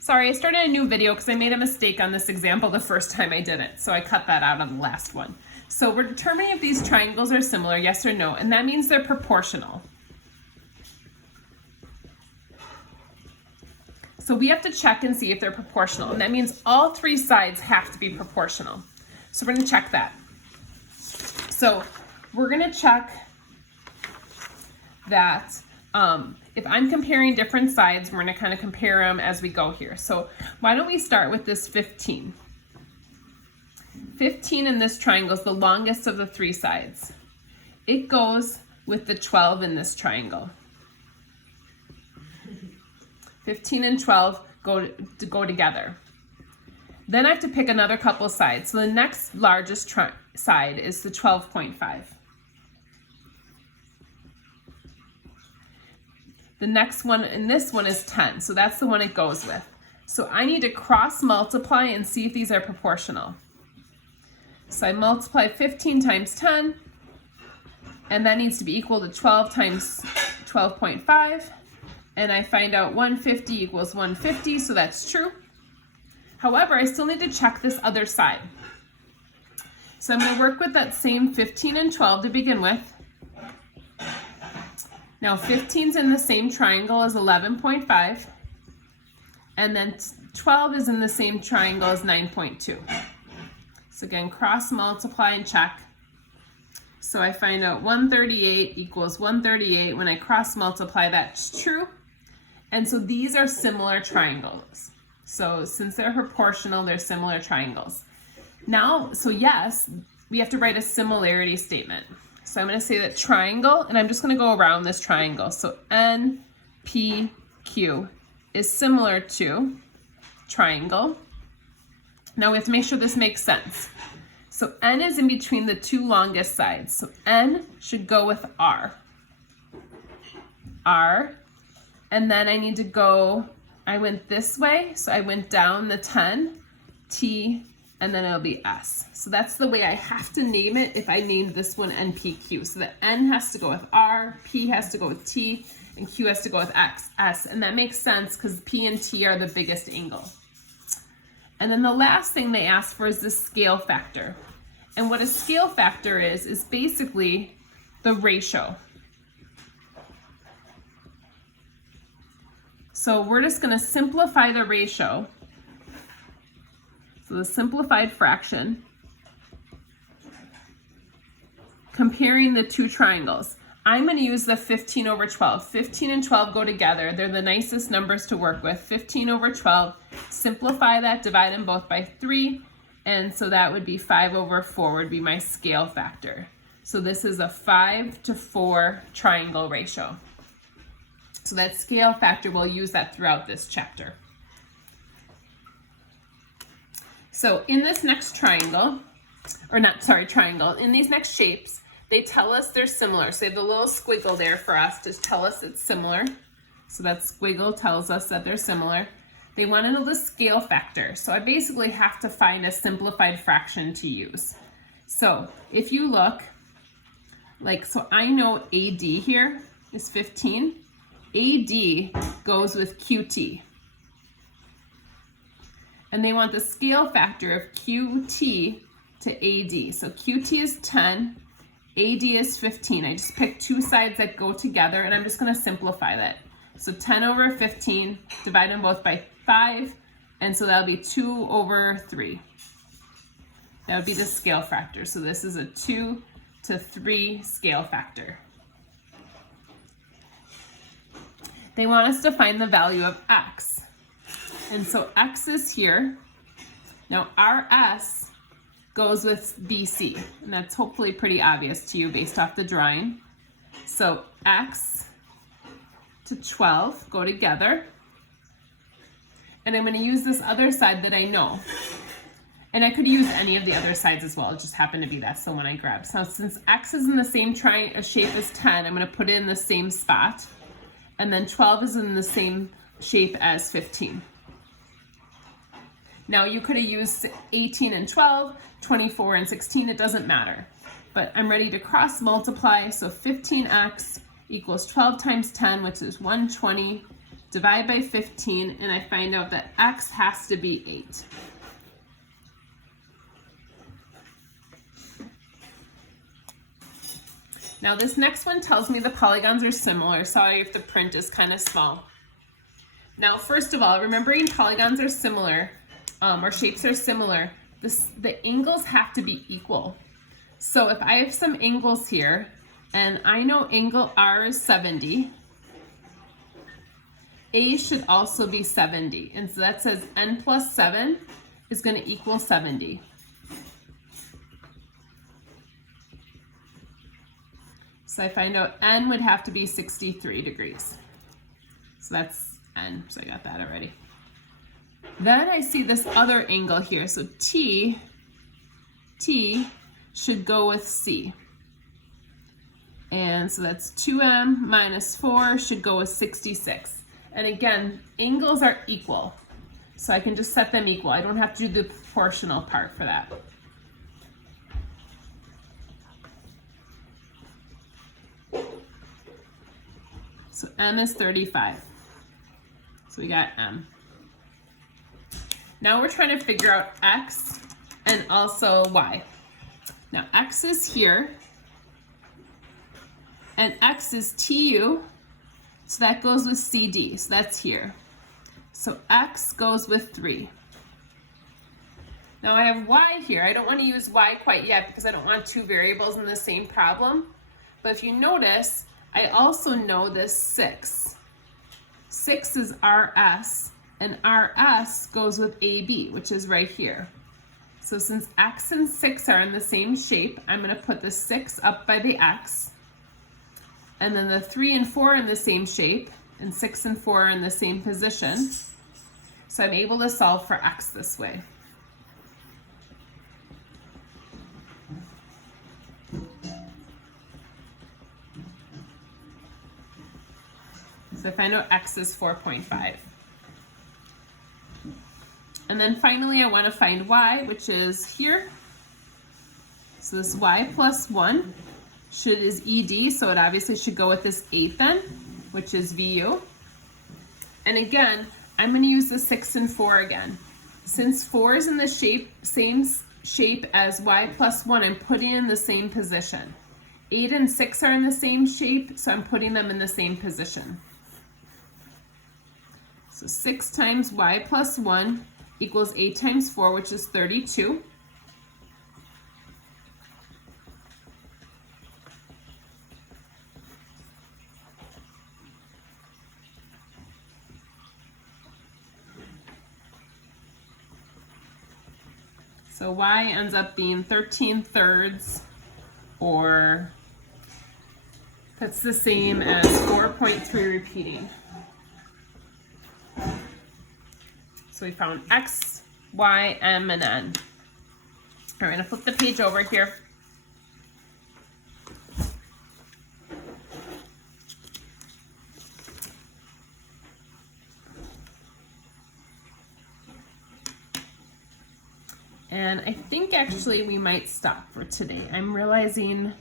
Sorry, I started a new video because I made a mistake on this example the first time I did it, so I cut that out on the last one. So we're determining if these triangles are similar, yes or no, and that means they're proportional. So we have to check and see if they're proportional, and that means all three sides have to be proportional. So we're going to check that. So we're going to check that if I'm comparing different sides, we're going to kind of compare them as we go here. So why don't we start with this 15? 15 in this triangle is the longest of the three sides. It goes with the 12 in this triangle. 15 and 12 go together. Then I have to pick another couple sides. So the next largest side is the 12.5. The next one, and this one is 10, so that's the one it goes with. So I need to cross multiply and see if these are proportional. So I multiply 15 times 10, and that needs to be equal to 12 times 12.5, and I find out 150 equals 150, so that's true. However, I still need to check this other side. So I'm going to work with that same 15 and 12 to begin with. Now 15's in the same triangle as 11.5, and then 12 is in the same triangle as 9.2. So again, cross multiply and check. So I find out 138 equals 138. When I cross multiply, that's true. And so these are similar triangles. So since they're proportional, they're similar triangles. Now, so yes, we have to write a similarity statement. So I'm going to say that triangle, and I'm just going to go around this triangle. So NPQ is similar to triangle. Now we have to make sure this makes sense. So N is in between the two longest sides. So N should go with R. R. And then I need to go, I went this way, so I went down the 10, T, and then it'll be S. So that's the way I have to name it if I named this one NPQ. So the N has to go with R, P has to go with T, and Q has to go with X, S. And that makes sense because P and T are the biggest angle. And then the last thing they ask for is the scale factor. And what a scale factor is basically the ratio. So we're just going to simplify the ratio. So the simplified fraction, comparing the two triangles. I'm going to use the 15 over 12. 15 and 12 go together. They're the nicest numbers to work with. 15 over 12. Simplify that, divide them both by 3. And so that would be 5 over 4 would be my scale factor. So this is a 5 to 4 triangle ratio. So that scale factor, we'll use that throughout this chapter. So in this next triangle, triangle, in these next shapes, they tell us they're similar. So they have the little squiggle there for us to tell us it's similar. So that squiggle tells us that they're similar. They want to know the scale factor. So I basically have to find a simplified fraction to use. So if you look, so I know AD here is 15. AD goes with QT. And they want the scale factor of QT to AD. So QT is 10, AD is 15. I just picked two sides that go together, and I'm just going to simplify that. So 10 over 15, divide them both by 5, and so that'll be 2 over 3. That would be the scale factor. So this is a 2 to 3 scale factor. They want us to find the value of X. And so X is here. Now RS goes with BC, and that's hopefully pretty obvious to you based off the drawing. So X to 12 go together. And I'm going to use this other side that I know. And I could use any of the other sides as well. It just happened to be that's the one I grabbed. So since X is in the same shape as 10, I'm going to put it in the same spot. And then 12 is in the same shape as 15. Now you could have used 18 and 12, 24 and 16, it doesn't matter. But I'm ready to cross multiply, so 15x equals 12 times 10, which is 120, divide by 15, and I find out that x has to be 8. Now this next one tells me the polygons are similar. Sorry if the print is kind of small. Now first of all, remembering polygons are similar, or shapes are similar, the angles have to be equal. So if I have some angles here, and I know angle R is 70, A should also be 70. And so that says n plus 7 is going to equal 70. So I find out n would have to be 63 degrees. So that's n, so I got that already. Then I see this other angle here. So T should go with C. And so that's 2m minus 4 should go with 66. And again, angles are equal. So I can just set them equal. I don't have to do the proportional part for that. So m is 35. So we got m. Now we're trying to figure out x and also y. Now x is here, and x is TU, so that goes with CD, so that's here. So x goes with 3. Now I have y here. I don't want to use y quite yet because I don't want two variables in the same problem. But if you notice, I also know this 6. 6 is RS, and RS goes with AB, which is right here. So since x and 6 are in the same shape, I'm going to put the 6 up by the x, and then the 3 and 4 are in the same shape, and 6 and 4 are in the same position. So I'm able to solve for x this way. So I find out x is 4.5. And then finally I want to find y, which is here. So this y plus 1 is ED, so it obviously should go with this 8 then, which is VU. And again, I'm going to use the 6 and 4 again. Since 4 is in the same shape as y plus 1, I'm putting it in the same position. 8 and 6 are in the same shape, so I'm putting them in the same position. So 6 times y plus 1 equals 8 times 4, which is 32. So y ends up being 13/3, or that's the same as 4.3 repeating. So we found x, y, m, and n. All right, I'm going to flip the page over here. And I think actually we might stop for today. I'm realizing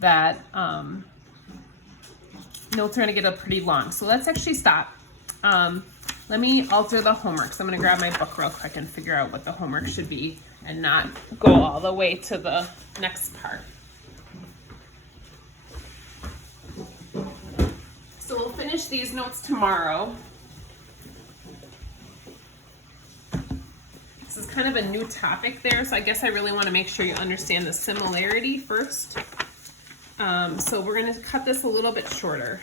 that notes are going to get pretty long. So let's actually stop. Let me alter the homework. So I'm going to grab my book real quick and figure out what the homework should be and not go all the way to the next part. So we'll finish these notes tomorrow. This is kind of a new topic there, so I guess I really want to make sure you understand the similarity first. So we're going to cut this a little bit shorter.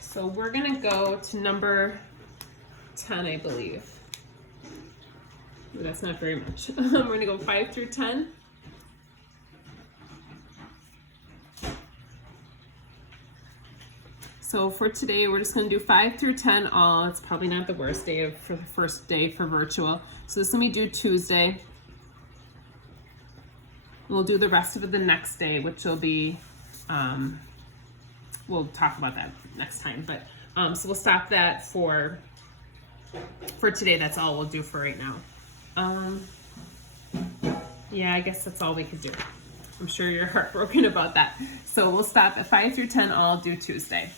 So we're going to go to number 10, I believe. Ooh, that's not very much. We're going to go 5 through 10. So for today, we're just going to do 5 through 10 all. It's probably not the worst day for the first day for virtual. So this is going to be due Tuesday. We'll do the rest of it the next day, which will be, we'll talk about that next time. But so we'll stop that for today. That's all we'll do for right now. Yeah, I guess that's all we could do. I'm sure you're heartbroken about that. So we'll stop at 5 through 10 all due Tuesday.